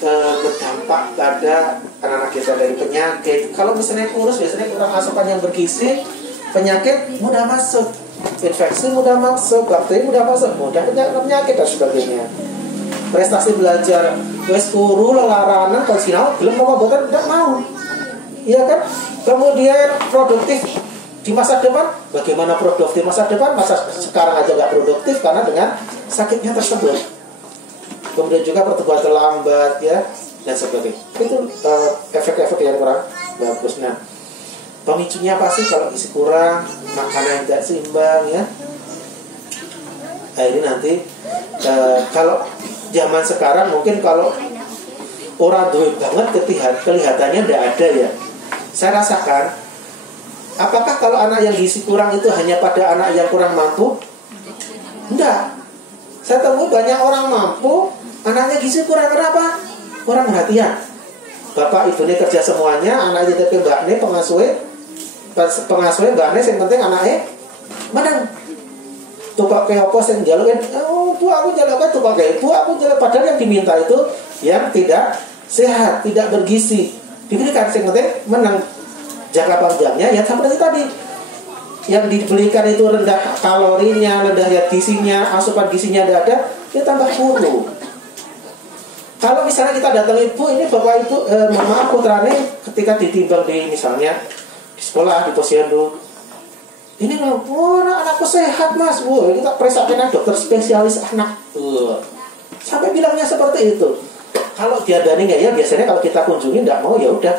berdampak pada anak-anak kita dari penyakit. Kalau misalnya kurus, biasanya kurang asupan yang bergizi, penyakit mudah masuk, infeksi mudah masuk, bakteri mudah masuk, mudah penyakit dan sebagainya. Prestasi belajar wes kuru lelaranan kalau sinau belum mau buatan tidak mau, iya kan? Kemudian produktif di masa depan, bagaimana produktif masa depan? Masa sekarang aja nggak produktif karena dengan sakitnya tersebut. Kemudian juga pertumbuhan terlambat, ya, dan sebagainya. Itu efek-efek yang kurang bagus. Nah, pemicunya apa sih kalau gizi kurang, makanan yang tidak seimbang, ya? Nah, ini nanti kalau zaman sekarang mungkin kalau orang duit banget kelihatannya tidak ada, ya. Saya rasakan, apakah kalau anak yang gizi kurang itu hanya pada anak yang kurang mampu? Enggak. Saya temui banyak orang mampu, anaknya gizi kurang. Kenapa? Kurang perhatian. Bapak ibunya kerja semuanya, anaknya tapi mbaknya pengasuhnya mbaknya, yang penting anaknya menang. Tukak keopos yang jalukin, oh bu aku jalukan tukak kayak bu aku jaluk, padahal yang diminta itu yang tidak sehat, tidak bergizi. Diberikan yang penting menang. Jangka panjangnya ya seperti tadi, yang dibelikan itu rendah kalorinya, rendah ya gizinya, asupan gizinya tidak ada, dia tambah kuru. Kalau misalnya kita datang ibu, ini bapak ibu, maaf putranya ketika ditimbang di misalnya di sekolah di posyandu, ini orang anakku sehat mas, kita periksakan dokter spesialis anak, sampai bilangnya seperti itu. Kalau diadani nggak ya, biasanya kalau kita kunjungi tidak mau, ya udah,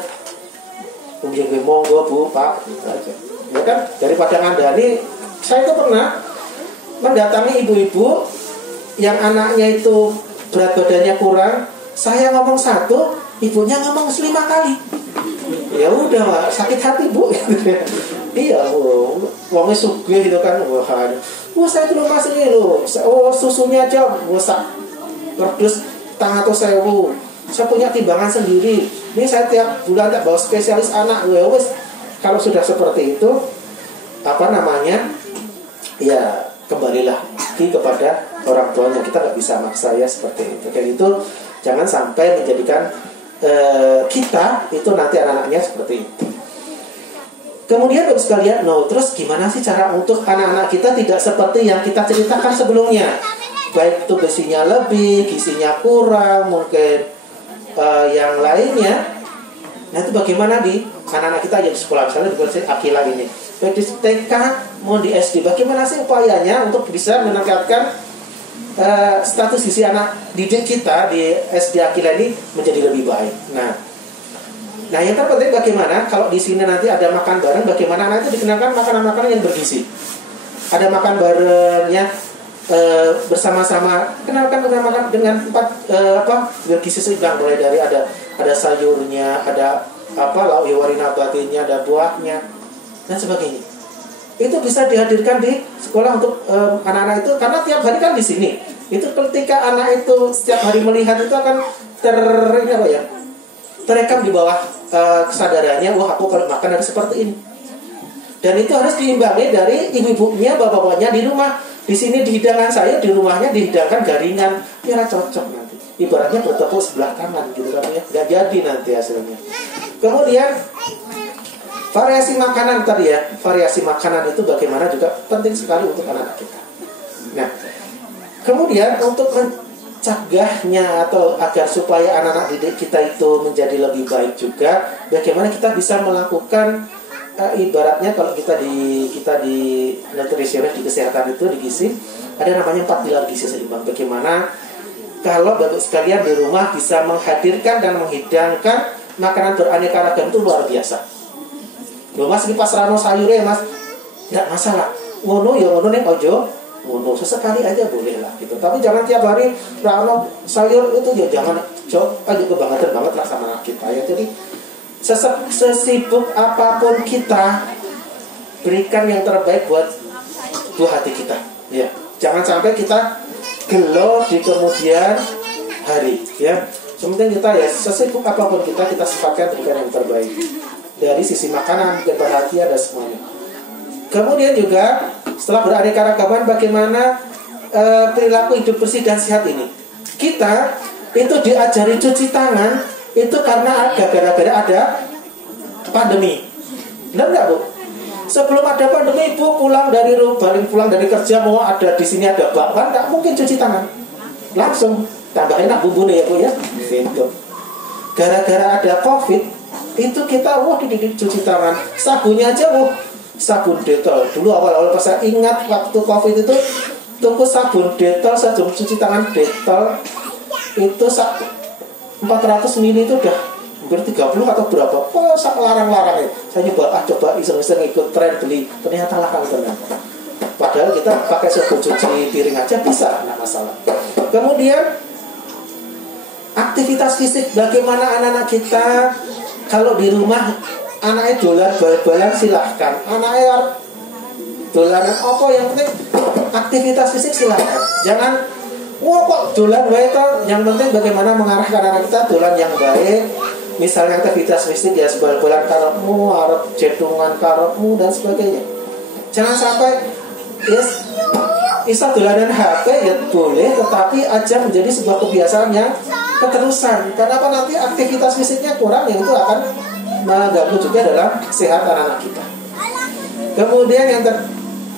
kunjungi monggo bu pak, gitu aja. Ya kan, daripada ngandani. Saya itu pernah mendatangi ibu-ibu yang anaknya itu berat badannya kurang, saya ngomong satu, ibunya ngomong 5 kali. Ya udah Pak, sakit hati bu. Iya bu, uangnya sugih gitu kan. Wah saya belum masih ini loh, susunya aja bosak kerdus tang atau sewu. Saya punya timbangan sendiri. Ini saya tiap bulan tak bawa spesialis anak. Ya wes, kalau sudah seperti itu, apa namanya, ya kembalilah kepada orang tuanya. Kita nggak bisa maksa ya seperti itu. Dan itu jangan sampai menjadikan kita itu nanti anak-anaknya seperti itu. Kemudian Bapak sekalian, terus gimana sih cara untuk anak-anak kita tidak seperti yang kita ceritakan sebelumnya? Baik itu gizinya lebih, gizinya kurang, mungkin yang lainnya. Nah itu bagaimana di anak-anak kita yang di sekolah, misalnya di Akila ini, baik di TK mau di SD, bagaimana sih upayanya untuk bisa meningkatkan status gizi anak didik kita di SD Akila ini menjadi lebih baik. Nah yang terpenting bagaimana kalau di sini nanti ada makan bareng, bagaimana anak itu dikenalkan makanan-makanan yang bergizi. Ada makan barengnya bersama-sama, kenalkan dengan 4 bergizi seimbang, mulai dari ada sayurnya, ada lauk hewani nabatinya, ada buahnya dan sebagainya. Itu bisa dihadirkan di sekolah untuk anak-anak itu, karena tiap hari kan di sini. Itu ketika anak itu setiap hari melihat itu akan terekam di bawah kesadarannya, wah aku kalau makan harus seperti ini. Dan itu harus diimbangi dari ibu-ibunya, bapak-bapaknya di rumah. Di sini di hidangan saya, di rumahnya dihidangkan garingan, kira cocok nanti. Ibaratnya bertepuk sebelah tangan gitu kan ya, nggak jadi nanti hasilnya. Kemudian variasi makanan tadi ya, variasi makanan itu bagaimana juga penting sekali untuk anak-anak kita. Nah, kemudian untuk mencegahnya atau agar supaya anak-anak didik kita itu menjadi lebih baik juga, bagaimana kita bisa melakukan ibaratnya kalau kita di nutrisionis, di kesehatan itu, di gizi, ada namanya 4 pilar gizi seimbang. Bagaimana kalau Bapak sekalian di rumah bisa menghadirkan dan menghidangkan makanan beraneka ragam, itu luar biasa. Loh mas, ini pas rano sayurnya mas, tidak masalah. Ngono ya ngono nih ojo, ngono sesekali aja boleh lah gitu. Tapi jangan tiap hari rano sayur itu ya, jangan aja kebangetan banget lah sama anak kita ya. Jadi sesibuk apapun kita, berikan yang terbaik buat hati kita ya. Jangan sampai kita gelo di kemudian hari ya. Sementing kita ya, sesibuk apapun kita sifatkan berikan yang terbaik dari sisi makanan, perhatian dan semuanya. Kemudian juga setelah beraneka ragaman, bagaimana perilaku hidup bersih dan sehat ini. Kita itu diajari cuci tangan itu karena gara-gara ada pandemi. Benar nggak, Bu? Sebelum ada pandemi, Ibu pulang dari kerja mau ada di sini ada bakwan, nggak mungkin cuci tangan. Langsung tambahin bumbunya ya, Bu ya. Gitu. Gara-gara ada COVID, itu kita cuci tangan. Sabunnya aja, Bu. Sabun Dettol. Dulu awal-awal pas saya ingat waktu COVID itu tunggu sabun Dettol, sabun cuci tangan Dettol itu 400 ml itu udah hampir 30 atau berapa. Oh, larang-larang ya. Saya coba iseng-iseng ikut tren beli. Ternyata larang benar. Padahal kita pakai sabun cuci piring aja bisa, nggak masalah. Kemudian aktivitas fisik, bagaimana anak-anak kita kalau di rumah anaknya dolan bal-balan silahkan, anaknya dolanan apa yang penting aktivitas fisik silahkan. Jangan kok dolan baik toh. Yang penting bagaimana mengarahkan anak kita dolan yang baik. Misalnya aktivitas fisik ya sebal-balan karepmu, arep jedungan karepmu dan sebagainya. Jangan sampai isa dolanan HP ya boleh, tetapi aja menjadi sebuah kebiasaan yang keterusan. Karena apa, nanti aktivitas fisiknya kurang, yang itu akan mengganggu juga dalam sehat anak-anak kita. Kemudian yang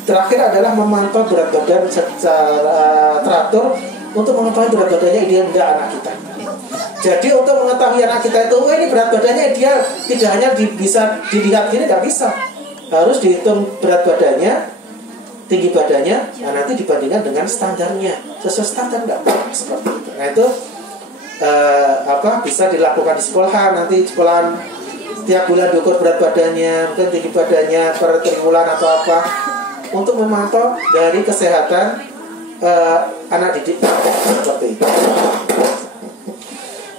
terakhir adalah memantau berat badan secara teratur untuk mengetahui berat badannya ideal enggak anak kita. Jadi untuk mengetahui anak kita itu ini berat badannya ideal, tidak hanya bisa dilihat gini, tidak bisa. Harus dihitung berat badannya, tinggi badannya, nah nanti dibandingkan dengan standarnya. Sesuai standar enggak? Seperti itu. Nah itu bisa dilakukan di sekolahan. Nanti sekolahan setiap bulan diukur berat badannya, mungkin tinggi badannya per triwulan atau apa, untuk memantau dari kesehatan anak didik seperti itu.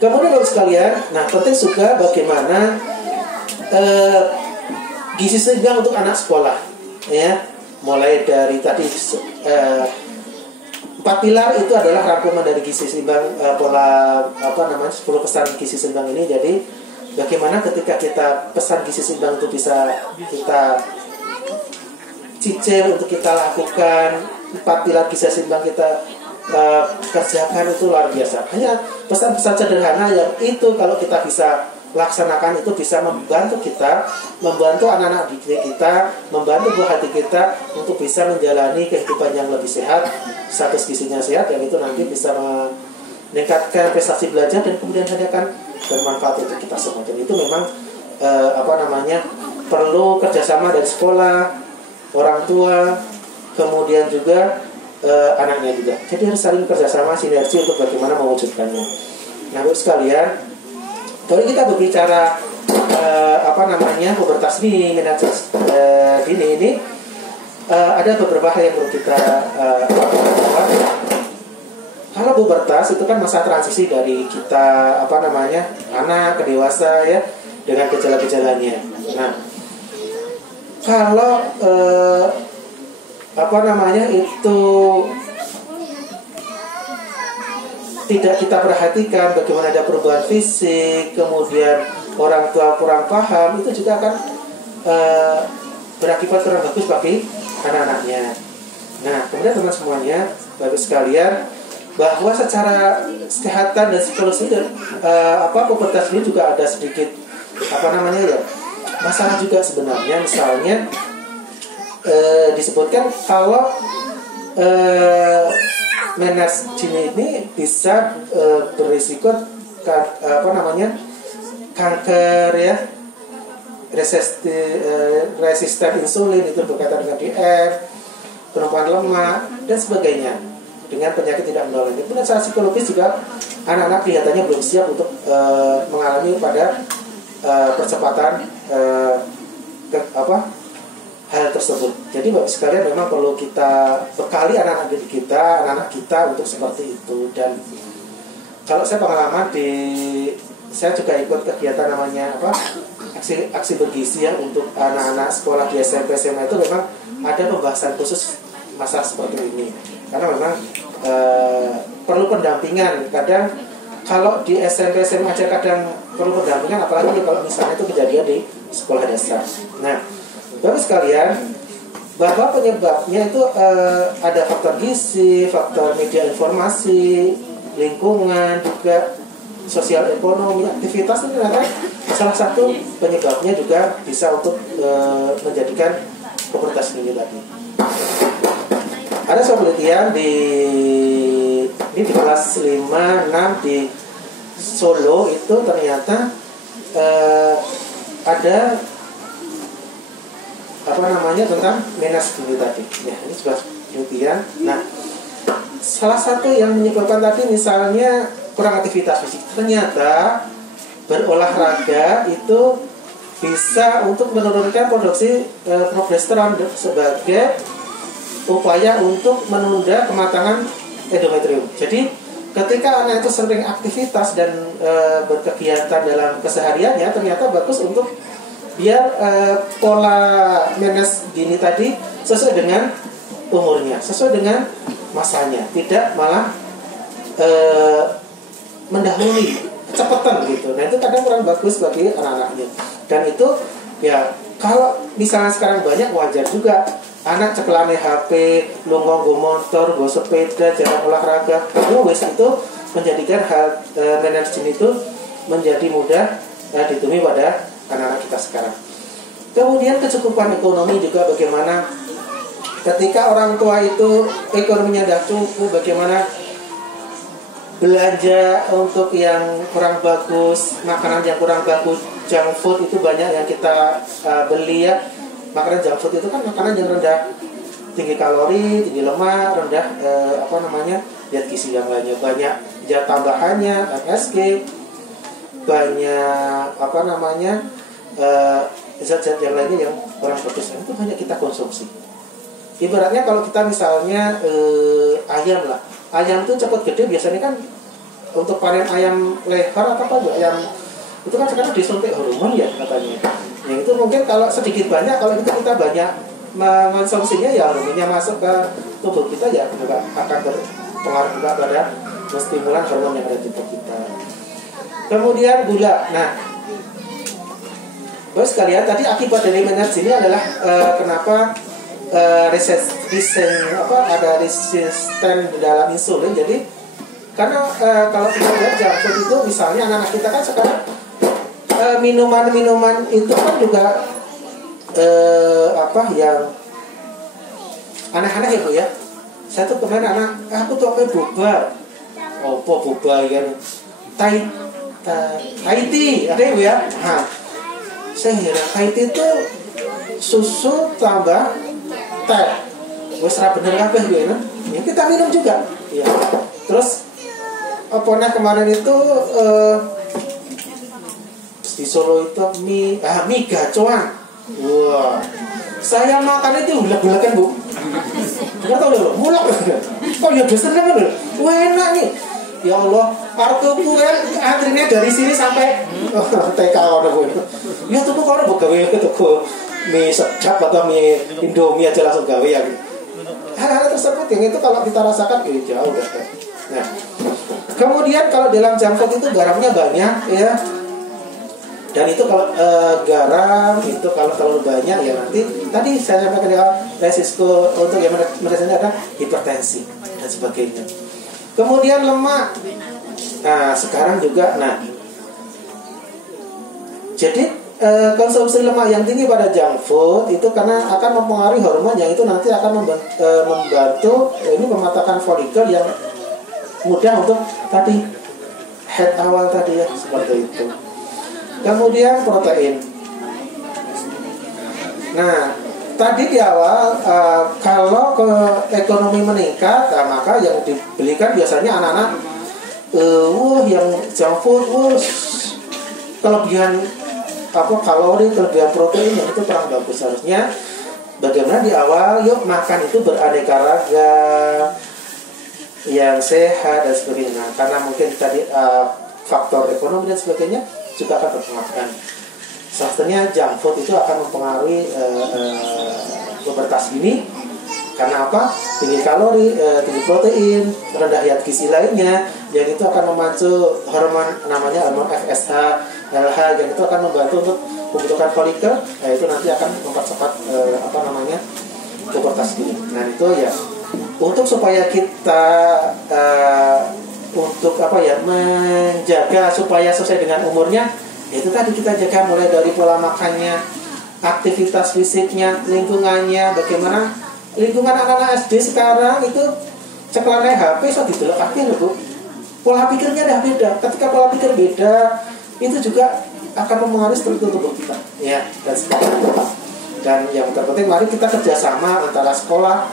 Kemudian Bapak sekalian, nah penting juga bagaimana gizi seimbang untuk anak sekolah, ya. Mulai dari tadi 4 pilar itu adalah rangkuman dari gizi seimbang, pola 10 pesan gizi seimbang ini. Jadi bagaimana ketika kita pesan gizi seimbang itu bisa kita cicil untuk kita lakukan, 4 pilar gizi seimbang kita kerjakan, itu luar biasa. Hanya pesan-pesan sederhana yang itu kalau kita bisa laksanakan itu bisa membantu kita, membantu anak-anak didik kita, membantu buah hati kita untuk bisa menjalani kehidupan yang lebih sehat, status gizinya sehat, yang itu nanti bisa meningkatkan prestasi belajar dan kemudian akan bermanfaat untuk kita semua. Dan itu memang perlu kerjasama dari sekolah, orang tua, kemudian juga anaknya juga. Jadi harus saling kerjasama, sinergi untuk bagaimana mewujudkannya. Nah, Bapak sekalian, kalau kita berbicara pubertas dini, menarsis dini ini, ada beberapa hal yang perlu kita kalau pubertas itu kan masa transisi dari kita anak ke dewasa ya, dengan gejala-gejalanya. Nah, kalau itu tidak kita perhatikan, bagaimana ada perubahan fisik, kemudian orang tua kurang paham, itu juga akan berakibat kurang bagus bagi anak-anaknya. Nah, kemudian teman semuanya, bagus sekalian, bahwa secara kesehatan dan psikologi pubertas ini juga ada sedikit masalah juga sebenarnya. Misalnya disebutkan kalau menarsis dini ini bisa berisiko kanker ya, resisten insulin, itu berkaitan dengan diet, penumpukan lemak dan sebagainya, dengan penyakit tidak menular. Kemudian secara psikologis juga anak-anak kelihatannya belum siap untuk mengalami pada percepatan hal tersebut. Jadi Bapak sekalian, memang perlu kita bekali anak-anak kita untuk seperti itu. Dan kalau saya pengalaman saya juga ikut kegiatan namanya aksi bergizi ya, untuk anak-anak sekolah di SMP SMA, itu memang ada pembahasan khusus masalah seperti ini. Karena memang perlu pendampingan. Kadang kalau di SMP SMA aja kadang perlu pendampingan, apalagi kalau misalnya itu kejadian di sekolah dasar. Nah, Bapak sekalian, bahwa penyebabnya itu ada faktor gizi, faktor media informasi, lingkungan, juga sosial ekonomi, aktivitas itu ternyata salah satu penyebabnya juga bisa untuk menjadikan pubertas ini tadi. Ada sebuah penelitian di kelas 5, 6 di Solo itu ternyata ada tentang menas ini tadi. Ya, ini sebuah penelitian. Nah, salah satu yang menyebabkan tadi misalnya kurang aktivitas fisik, ternyata berolahraga itu bisa untuk menurunkan produksi progesteron sebagai upaya untuk menunda kematangan endometrium. Jadi ketika anak itu sering aktivitas dan berkegiatan dalam kesehariannya, ternyata bagus untuk biar pola menas dini tadi sesuai dengan umurnya, sesuai dengan masanya, tidak malah mendahului kecepatan gitu. Nah, itu kadang kurang bagus bagi anak-anaknya. Dan itu ya kalau misalnya sekarang banyak, wajar juga anak cekelane HP, lungo nggo motor, nggo sepeda, jarang olahraga. Itu menjadikan hal menas dini itu menjadi mudah ditemui pada anak-anak kita sekarang. Kemudian kecukupan ekonomi juga, bagaimana ketika orang tua itu ekonominya tidak cukup, bagaimana belanja untuk yang kurang bagus, makanan yang kurang bagus, junk food itu banyak yang kita beli ya. Makanan junk food itu kan makanan yang rendah, tinggi kalori, tinggi lemak, rendah zat gizi yang lainnya, banyak zat tambahannya, MSG, banyak zat-zat yang lainnya yang kurang bagus, itu banyak kita konsumsi. Ibaratnya kalau kita misalnya ayam lah, ayam itu cepat gede biasanya kan untuk panen ayam leher atau apa ayam itu kan sekarang disuntik hormon ya katanya. Ya itu mungkin kalau sedikit banyak, kalau itu kita banyak mengonsumsinya ya hormonnya masuk ke tubuh kita ya juga akan berpengaruh juga pada stimulan hormon yang ada di tubuh kita. Kemudian gula. Nah, Bapak sekalian, tadi akibat dari menas ini adalah kenapa ada resisten dalam insulin. Jadi karena kalau kita lihat junk food itu, misalnya anak-anak kita kan sekarang minuman-minuman itu kan juga yang aneh-aneh ya Bu ya. Saya tuh kemarin aku tuh apa boba, boba kan, Thai tea, ada ya Bu ya. Nah, saya heran, Thai tea itu susu tambah teh, wes ra bener kabeh gitu ya, kita minum juga ya. Terus kemarin itu di Solo itu mie gacoan. Wah, saya makan itu hulak-hulakan Bu, nggak tahu loh, mulak kok ya dosen kan loh, wah enak nih. Ya Allah, kartuku kan antrinya dari sini sampai TK ono Bu. Ya tuku kono mbok gawe tuku mie sedap atau mie Indomie aja langsung gawe ya. Hal-hal tersebut yang itu kalau kita rasakan jauh deh. Nah, kemudian kalau dalam junk food itu garamnya banyak ya. Dan itu kalau garam itu kalau terlalu banyak ya nanti tadi saya sampaikan ya, resiko untuk yang meresanya ada hipertensi dan sebagainya. Kemudian lemak. Nah, sekarang juga jadi konsumsi lemak yang tinggi pada junk food itu karena akan mempengaruhi hormon yang itu nanti akan membantu ini mematahkan folikel yang mudah untuk tadi head awal tadi ya, seperti itu. Kemudian protein. Nah, tadi di awal kalau ekonomi meningkat, maka yang dibelikan biasanya anak-anak yang junk food, kelebihan kalori, kelebihan protein yang itu kurang bagus. Harusnya bagaimana di awal, yuk makan itu beraneka ragam, yang sehat dan sebagainya. Nah, karena mungkin tadi faktor ekonomi dan sebagainya juga akan berpengaruh. Salah satunya junk food itu akan mempengaruhi pubertas ini. Karena apa? Tinggi kalori, tinggi protein, rendah zat gizi lainnya, yang itu akan memacu hormon namanya hormon FSH, LH, yang itu akan membantu untuk pembentukan folikel. Itu nanti akan mempercepat pubertas ini. Nah itu ya untuk supaya kita untuk apa ya, menjaga supaya sesuai dengan umurnya, itu tadi kita jaga mulai dari pola makannya, aktivitas fisiknya, lingkungannya, bagaimana lingkungan anak-anak SD sekarang itu ceklane HP so didelokake lho Bu. Pola pikirnya dah beda. Ketika pola pikir beda, itu juga akan mempengaruhi struktur tubuh kita. Ya, dan yang terpenting mari kita kerjasama antara sekolah,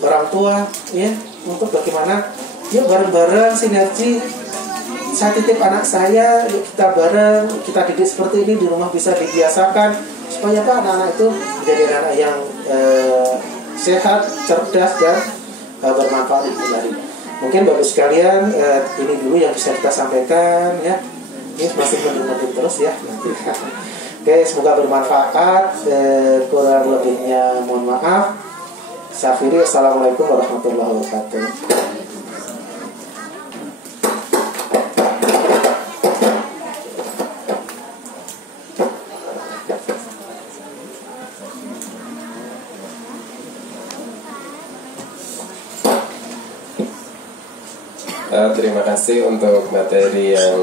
orang tua, ya, untuk bagaimana yuk bareng-bareng sinergi. Saya titip anak saya, yuk kita bareng, kita didik seperti ini di rumah bisa dibiasakan supaya apa anak-anak itu menjadi anak yang sehat, cerdas dan bermanfaat itu tadi. Mungkin Bapak sekalian ini dulu yang bisa kita sampaikan ya. Ini masih menunggu terus ya nanti. Oke, semoga bermanfaat. Kurang lebihnya mohon maaf. Saya akhiri, assalamualaikum warahmatullahi wabarakatuh. Terima kasih untuk materi yang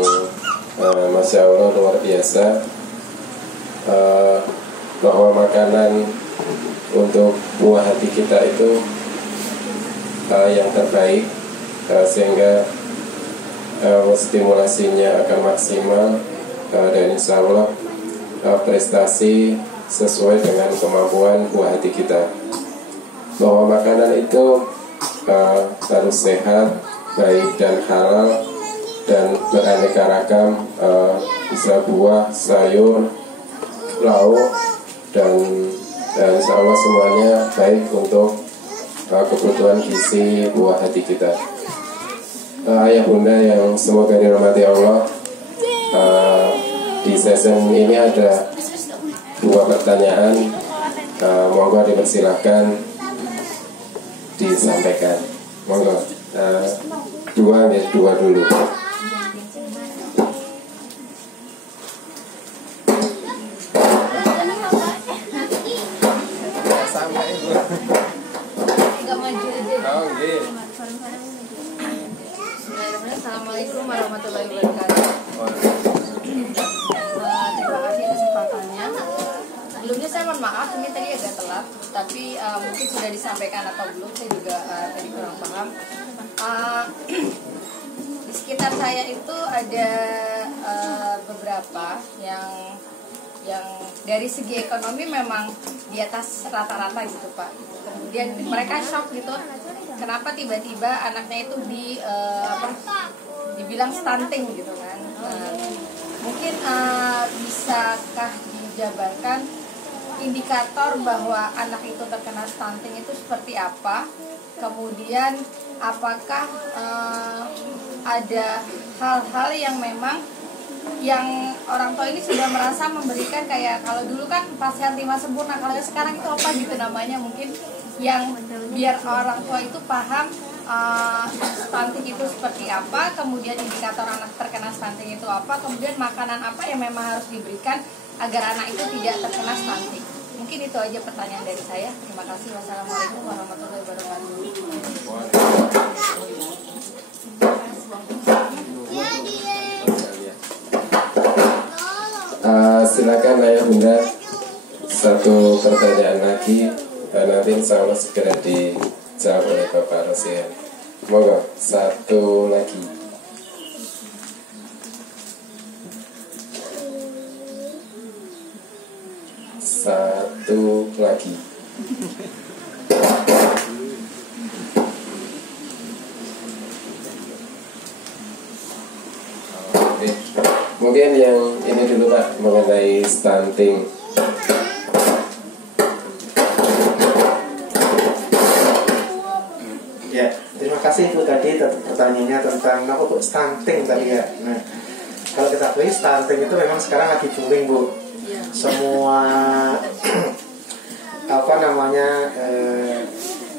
Masya Allah luar biasa, bahwa makanan untuk buah hati kita itu yang terbaik, sehingga stimulasinya akan maksimal, dan insya Allah prestasi sesuai dengan kemampuan buah hati kita. Bahwa makanan itu harus sehat, baik dan halal, dan beraneka ragam, bisa buah, sayur, lauk, dan insya Allah semuanya baik untuk kebutuhan gizi buah hati kita. Ayah bunda yang semoga dirahmati Allah, di session ini ada 2 pertanyaan, monggo dipersilahkan disampaikan. Monggo. Dua dulu. Assalamualaikum warahmatullahi wabarakatuh. Terima kasih kesempatannya. Sebelumnya saya mohon maaf, ini tadi agak telat, tapi mungkin sudah disampaikan atau belum, saya juga tadi kurang paham. Di sekitar saya itu ada beberapa yang dari segi ekonomi memang di atas rata-rata gitu Pak. Kemudian mereka shock gitu, kenapa tiba-tiba anaknya itu dibilang stunting gitu kan. Mungkin bisakah dijabarkan indikator bahwa anak itu terkena stunting itu seperti apa? Kemudian apakah ada hal-hal yang memang yang orang tua ini sudah merasa memberikan, kayak kalau dulu kan pasien 5 sempurna, kalau sekarang itu apa gitu namanya, mungkin yang biar orang tua itu paham stunting itu seperti apa, kemudian indikator anak terkena stunting itu apa, kemudian makanan apa yang memang harus diberikan agar anak itu tidak terkena stunting. Mungkin itu aja pertanyaan dari saya. Terima kasih. Wassalamualaikum warahmatullahi wabarakatuh. Silakan ayah bunda, 1 pertanyaan lagi, nanti insya Allah segera dijawab oleh Bapak Rosian. Moga 1 lagi. Satu lagi. Oke. Mungkin yang ini dulu Pak, mengenai stunting. Ya, terima kasih Bu tadi pertanyaannya tentang apa Bu, stunting tadi ya. Nah, kalau kita tahu stunting itu memang sekarang lagi booming Bu. Semua apa namanya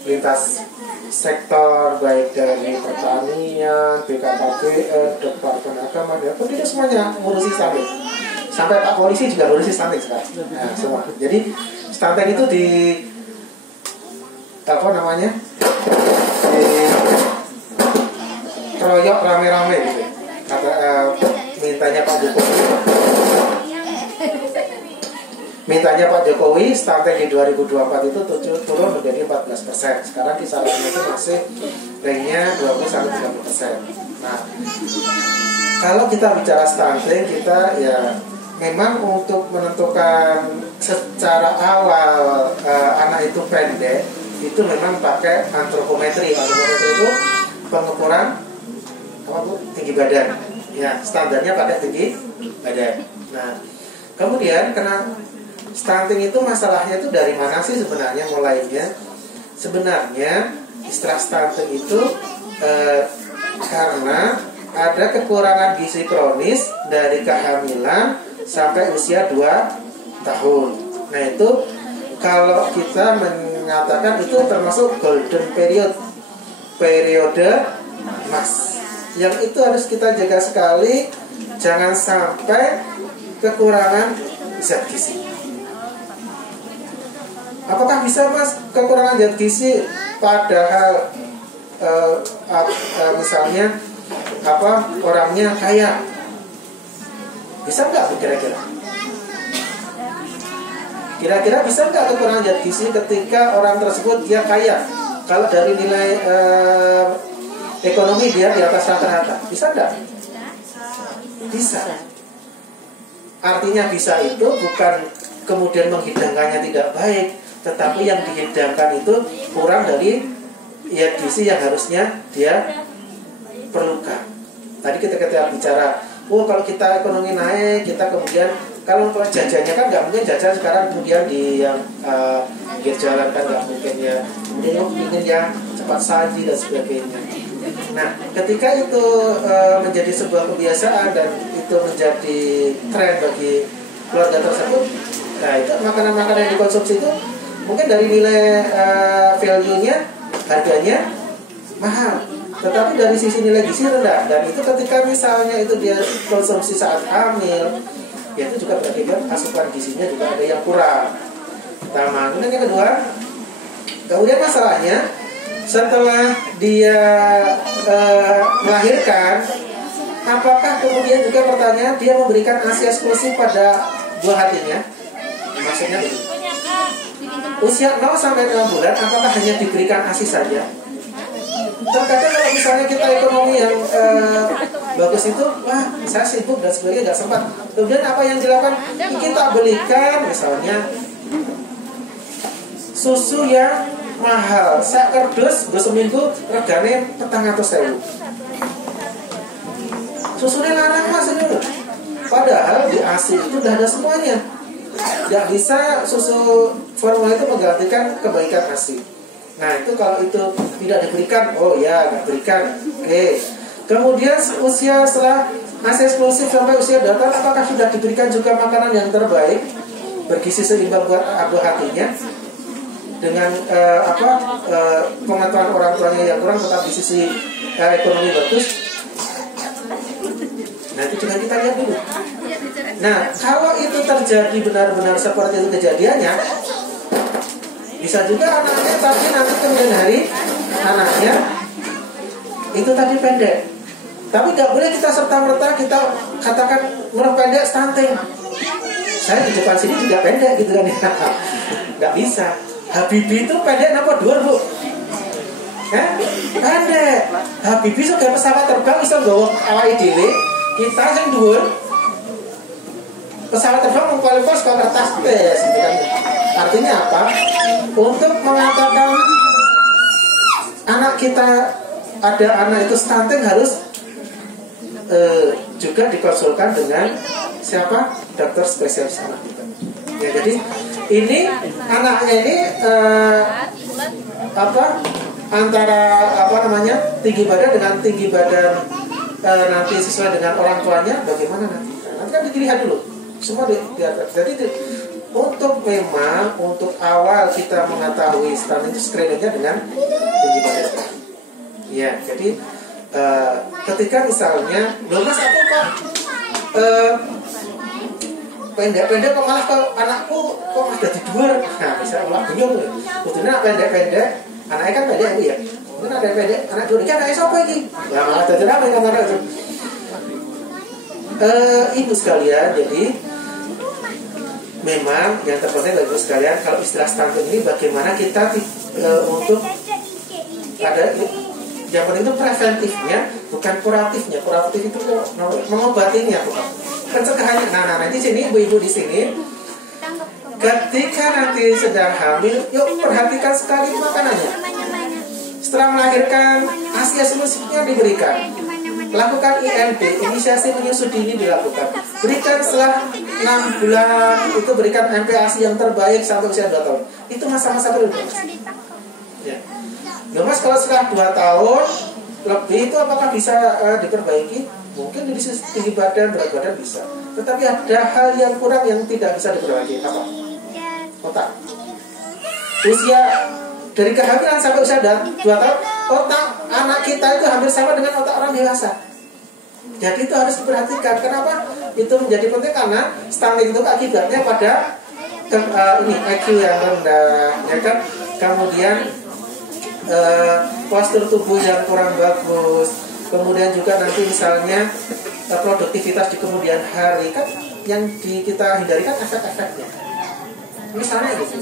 lintas sektor, baik dari pertanian, BKKBN, Departemen Agama, tidak semuanya ngurusi stunting. Sampai Pak Polisi juga ngurusi stunting sekarang. Nah, semua. Jadi stunting itu di apa namanya keroyok rame-rame gitu. Kata mintanya Pak Jokowi stunting di 2024 itu turun menjadi 14%. Sekarang kisarannya itu masih ranknya 20-30%. Nah, kalau kita bicara stunting, kita ya memang untuk menentukan secara awal anak itu pendek, itu memang pakai antropometri. Antropometri itu pengukuran apa Bu? Tinggi badan. Ya, standarnya pakai tinggi badan. Nah, kemudian karena stunting itu masalahnya itu dari mana sih sebenarnya mulainya? Sebenarnya istilah stunting itu karena ada kekurangan gizi kronis dari kehamilan sampai usia 2 tahun. Nah itu kalau kita mengatakan itu termasuk golden periode emas. Yang itu harus kita jaga sekali, jangan sampai kekurangan zat gizi. Apakah bisa Mas kekurangan zat gizi padahal misalnya orangnya kaya? Bisa nggak kira-kira? Kira-kira bisa nggak kekurangan zat gizi ketika orang tersebut dia kaya? Kalau dari nilai ekonomi dia di atas rata-rata, bisa nggak? Bisa. Artinya bisa itu bukan kemudian menghidangkannya tidak baik, tetapi yang dihidangkan itu kurang dari zat gizi yang harusnya dia perlukan. Tadi kita bicara, kalau kita ekonomi naik, kita kemudian kalau jajannya kan nggak mungkin jajan sekarang kemudian di yang pinggir jalan kan nggak mungkin ya. Kemudian ingin yang cepat saji dan sebagainya. Nah, ketika itu menjadi sebuah kebiasaan dan itu menjadi tren bagi keluarga tersebut, nah itu makanan-makanan yang dikonsumsi itu mungkin dari nilai value-nya, harganya mahal, tetapi dari sisi nilai gizi rendah. Dan itu ketika misalnya itu dia konsumsi saat hamil, ya itu juga berakibat asupan gizinya juga ada yang kurang. Pertama, kemudian yang kedua, kemudian masalahnya setelah dia melahirkan, apakah kemudian juga pertanyaan dia memberikan ASI eksklusif pada buah hatinya? Maksudnya begini, usia 0 sampai 6 bulan apakah hanya diberikan ASI saja? Terkadang kalau misalnya kita ekonomi yang bagus itu, wah saya sibuk dan sebagainya nggak sempat. Kemudian apa yang dilakukan? Kita belikan misalnya susu yang mahal, sak kerdus seminggu regane 400.000. Susunya larang Mas ini loh. Padahal di ASI itu udah ada semuanya. Nggak bisa susu formula itu menggantikan kebaikan ASI. Nah itu kalau itu tidak diberikan, oh ya nggak berikan. Oke. Kemudian usia setelah ASI eksklusif sampai usia 2 tahun, apakah sudah diberikan juga makanan yang terbaik bergizi seimbang buat buah hatinya dengan pengetahuan orang tuanya yang kurang tetap di sisi ekonomi bagus? Nah itu juga kita lihat dulu. Nah kalau itu terjadi benar-benar seperti itu kejadiannya, bisa juga anaknya tapi nanti kemudian hari anaknya itu tadi pendek. Tapi nggak boleh kita serta-merta kita katakan orang pendek stunting. Saya di depan sini juga pendek gitu kan ya. Nggak bisa. Habibie itu pendek apa dhuwur, Bu? Pendek. Habibie sudah pesawat terbang bisa bawa awake dhewe. Kita sing dhuwur. Pesawat terbang mengkualifikasi sekolah kertas tes gitu kan. Artinya apa? Untuk mengatakan anak kita ada anak itu stunting harus juga dikonsulkan dengan siapa? Dokter spesialis anak kita. Ya, jadi ini anaknya ini antara tinggi badan dengan tinggi badan nanti sesuai dengan orang tuanya bagaimana nanti? Nanti kan dilihat dulu semua di atas. Jadi untuk awal kita mengetahui stunting itu screeningnya dengan tinggi badan. Ya, jadi ketika misalnya Mas aku kok pendek-pendek kok malah ke anakku kok ada di luar. Nah bisa malah bingung tuh. Betulnya pendek-pendek anaknya kan pendek ya. Ini ada pendek, anak dua kan anak siapa lagi? Ya malah jadi apa yang anak itu? Ibu sekalian, jadi memang yang terpenting bagi ibu sekalian, kalau istilah stunting ini bagaimana kita untuk ada yang penting itu preventifnya, bukan kuratifnya. Kuratif itu mengobatinya, bukan pencegahannya. Nah, nanti sini ibu-ibu di sini, ketika nanti sedang hamil, yuk perhatikan sekali makanannya. Setelah melahirkan, ASI susunya diberikan. Lakukan IMD, inisiasi menyusui ini dilakukan. Berikan setelah 6 bulan, itu berikan MPASI yang terbaik sampai usia 2 tahun. Itu masa-masa prioritas. Ya. Nah, Mas, kalau setelah 2 tahun lebih itu apakah bisa diperbaiki? Mungkin dari sisi tinggi badan, berat badan bisa. Tetapi ada hal yang kurang yang tidak bisa diperbaiki. Apa? Otak. Usia dari kehamilan sampai usia 2 tahun, otak anak kita itu hampir sama dengan otak orang dewasa. Jadi itu harus diperhatikan. Kenapa? Itu menjadi penting karena stunting itu akibatnya pada ini IQ yang rendah, ya kan? Kemudian postur tubuh yang kurang bagus, kemudian juga nanti misalnya produktivitas di kemudian hari, kan yang kita hindari kan efek-efeknya. Misalnya gitu,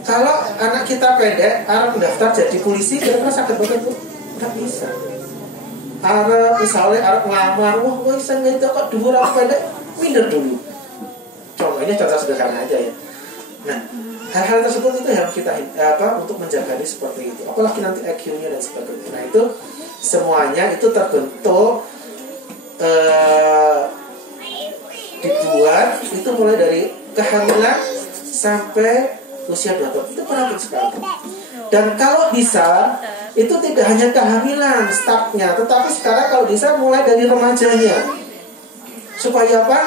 kalau anak kita pendek, arep mendaftar jadi polisi, kira-kira sakit banget Bu? Nggak bisa. Misalnya arep ngelamar, wah gue bisa ngedok kok dhuwur aku pendek, minder dulu. Contohnya contoh sederhana aja ya. Nah, hal-hal tersebut itu yang kita untuk menjaga ini seperti itu. Apalagi nanti IQ-nya dan sebagainya. Nah, itu semuanya itu terbentuk dibuat itu mulai dari kehamilan sampai usia 2 tahun. Itu penting sekali. Dan kalau bisa itu tidak hanya kehamilan startnya, tetapi sekarang kalau bisa mulai dari remajanya. Supaya apa?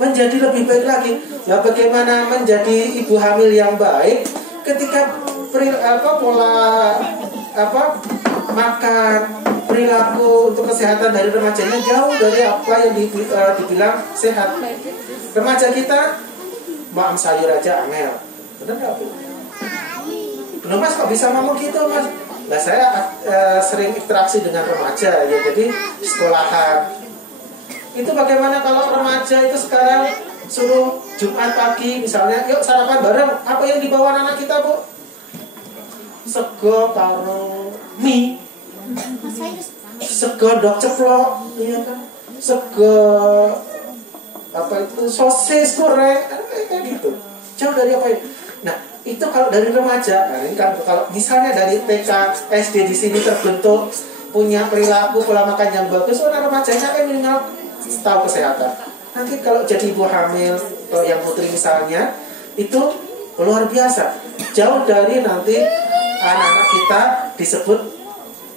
Menjadi lebih baik lagi. Ya, bagaimana menjadi ibu hamil yang baik ketika pola makan, perilaku untuk kesehatan dari remajanya jauh dari apa yang dibilang sehat. Remaja kita makan sayur aja angel. Benar nggak Bu? Loh Mas, kok bisa ngomong gitu Mas? Nah, saya sering interaksi dengan remaja ya, jadi sekolahan. Itu bagaimana kalau remaja itu sekarang suruh Jumat pagi misalnya, yuk sarapan bareng, apa yang dibawa anak kita Bu? Sego karo mie, sego dok ceplok, iya kan? Sego sosis goreng, kayak gitu. Jauh dari apa ya? Nah, itu kalau dari remaja, nah ini kan kalau misalnya dari TK, SD di sini terbentuk punya perilaku pola makan yang bagus, orang remajanya kan minimal tahu kesehatan. Nanti kalau jadi ibu hamil yang putri misalnya, itu luar biasa. Jauh dari nanti anak-anak kita disebut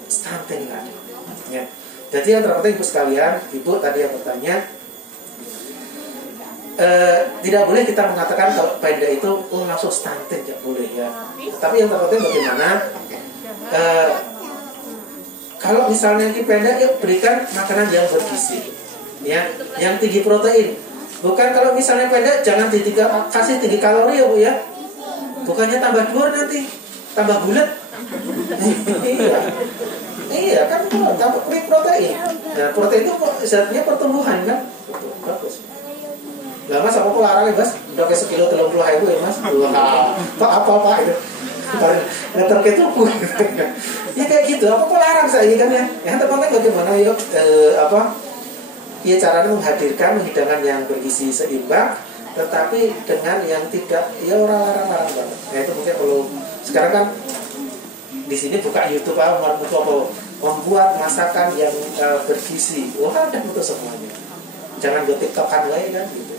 stunting tadi. Ya. Jadi yang terpenting ibu sekalian, ibu tadi yang bertanya, tidak boleh kita mengatakan kalau pendek itu langsung stunting, tidak boleh ya. Tapi yang terpenting bagaimana kalau misalnya yang pendek, yuk berikan makanan yang bergizi, ya, yang tinggi protein. Bukan kalau misalnya pendek jangan kasih tinggi kalori ya Bu ya. Bukannya tambah dur nanti, tambah bulat. Iya kan, tambah protein. Nah, protein itu zatnya pertumbuhan kan, bagus. Lah Mas, apa larang ya Mas? Udah kayak sekilo 30.000 ya Mas? Wah, apa itu? Ngeter ke tubuh. Ya kayak gitu, apa larang saya kan ya? Yang terpenting bagaimana yuk ya caranya menghidangkan yang bergizi seimbang, tetapi dengan yang tidak ya orang larang-larang banget. Nah itu mungkin perlu. Sekarang kan di sini buka YouTube membuat masakan yang bergizi. Wah, ada untuk semuanya. Jangan buat TikTokan lagi kan gitu.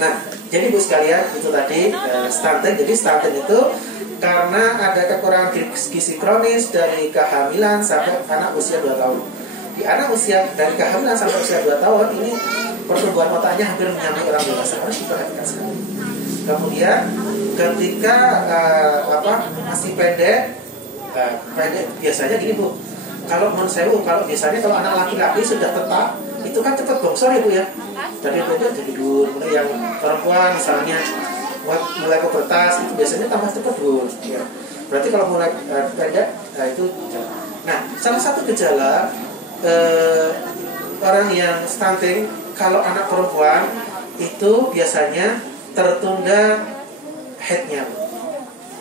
Nah, jadi Bu sekalian itu tadi stunting. Jadi stunting itu karena ada kekurangan gizi kronis dari kehamilan sampai anak usia 2 tahun. Di anak usia dari kehamilan sampai usia 2 tahun ini pertumbuhan otaknya hampir menyamai orang dewasa, harus diperhatikan sekali. Kemudian ketika masih pendek biasanya gini Bu. Kalau menurut saya Bu, kalau biasanya kalau anak laki-laki sudah tetap itu kan cepat bongsor ya Bu ya. Dari pendek jadi dur, kemudian yang perempuan misalnya mulai pubertas itu biasanya tambah cepat Bu ya. Berarti kalau mulai pendek, nah itu gejala. Nah, salah satu gejala orang yang stunting kalau anak perempuan itu biasanya tertunda headnya.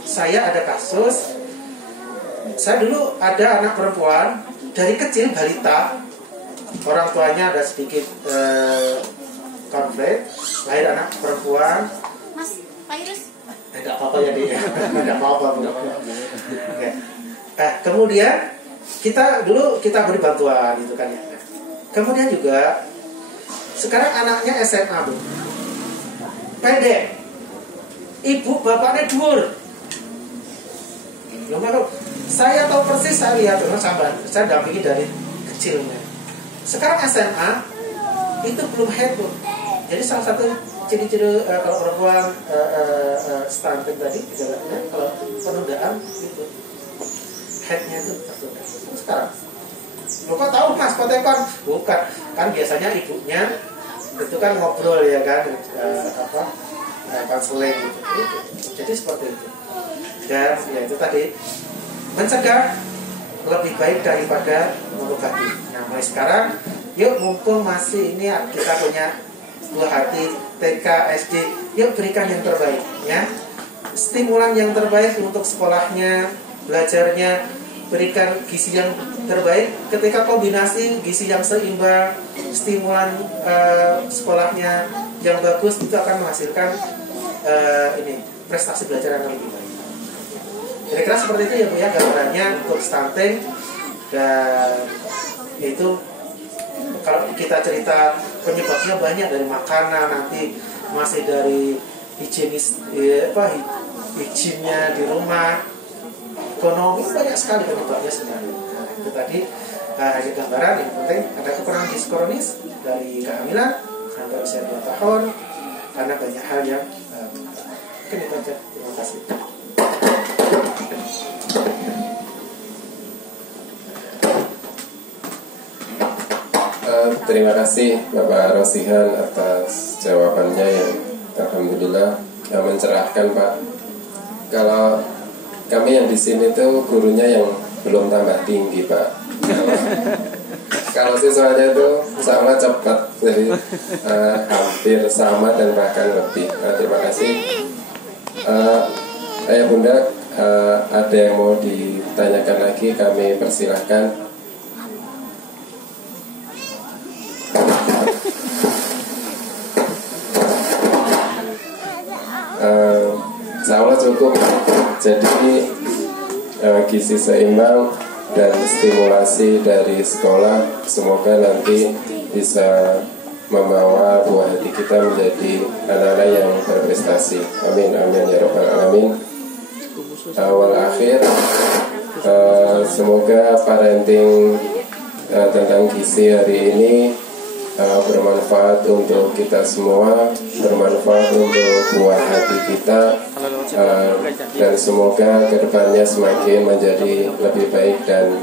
Saya ada kasus, saya dulu ada anak perempuan dari kecil balita, orang tuanya ada sedikit konflik, lahir anak perempuan. Mas, virus. Enggak apa-apa ya dia, enggak apa-apa. Kemudian kita beri bantuan gitu kan ya. Kemudian juga sekarang anaknya SMA Bu, pendek, ibu bapaknya dhuwur. Saya tahu persis, saya lihat, saya dampingi dari kecilnya. Sekarang SMA itu belum head Bu. Jadi salah satu ciri-ciri kalau perempuan stunting tadi gejalanya kalau penundaan itu headnya itu tertunda. Sekarang lupa tahu Mas Potekon? Bukan, kan biasanya ibunya itu kan ngobrol ya kan, konseling gitu. Jadi seperti itu. Dan ya itu tadi, mencegah lebih baik daripada mengobati. Nah mulai sekarang yuk mumpung masih ini kita punya buah hati TK, SD, yuk berikan yang terbaik ya. Stimulan yang terbaik untuk sekolahnya, belajarnya, berikan gizi yang terbaik. Ketika kombinasi gizi yang seimbang, stimulan sekolahnya yang bagus, itu akan menghasilkan prestasi belajar yang lebih baik. Kira-kira seperti itu ya Bu ya gambarannya untuk stunting. Dan itu kalau kita cerita penyebabnya banyak, dari makanan, nanti masih dari higiennya di rumah, ekonomi, banyak sekali penyebabnya sebenarnya. Nah, itu tadi hanya gambaran. Yang penting ada kekurangan gizi kronis dari kehamilan sampai usia 2 tahun karena banyak hal yang mungkin itu aja. Terima kasih. Terima kasih Bapak Rosihan atas jawabannya yang alhamdulillah mencerahkan Pak. Kalau kami yang di sini tuh gurunya yang belum tambah tinggi Pak. Kalau siswanya itu sama cepat, jadi hampir sama dan bahkan lebih. Terima kasih. Ayah Bunda, ada yang mau ditanyakan lagi, kami persilahkan. Insya Allah cukup. Jadi gizi seimbang dan stimulasi dari sekolah semoga nanti bisa membawa buah hati kita menjadi anak-anak yang berprestasi. Amin amin ya rabbal alamin. Wal akhir, semoga parenting tentang gizi hari ini bermanfaat untuk kita semua, bermanfaat untuk buah hati kita, dan semoga kedepannya semakin menjadi lebih baik dan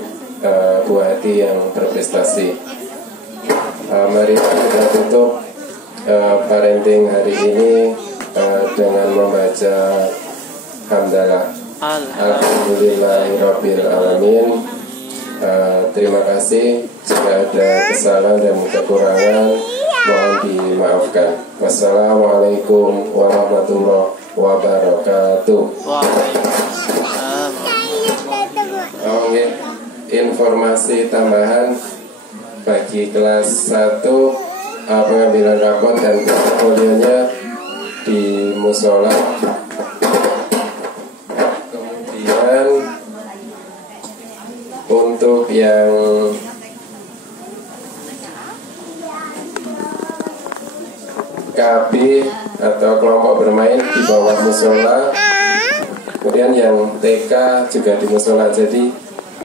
buah hati yang berprestasi. Mari kita tutup parenting hari ini dengan membaca hamdalah. Alhamdulillahirabbil alamin. Terima kasih. Jika ada kesalahan dan kekurangan mohon dimaafkan. Wassalamualaikum warahmatullahi wabarakatuh. Oke, informasi tambahan bagi kelas 1, pengambilan rapot dan portfolionya di musola. Kemudian untuk yang KB atau kelompok bermain di bawah musola, kemudian yang TK juga di musola. Jadi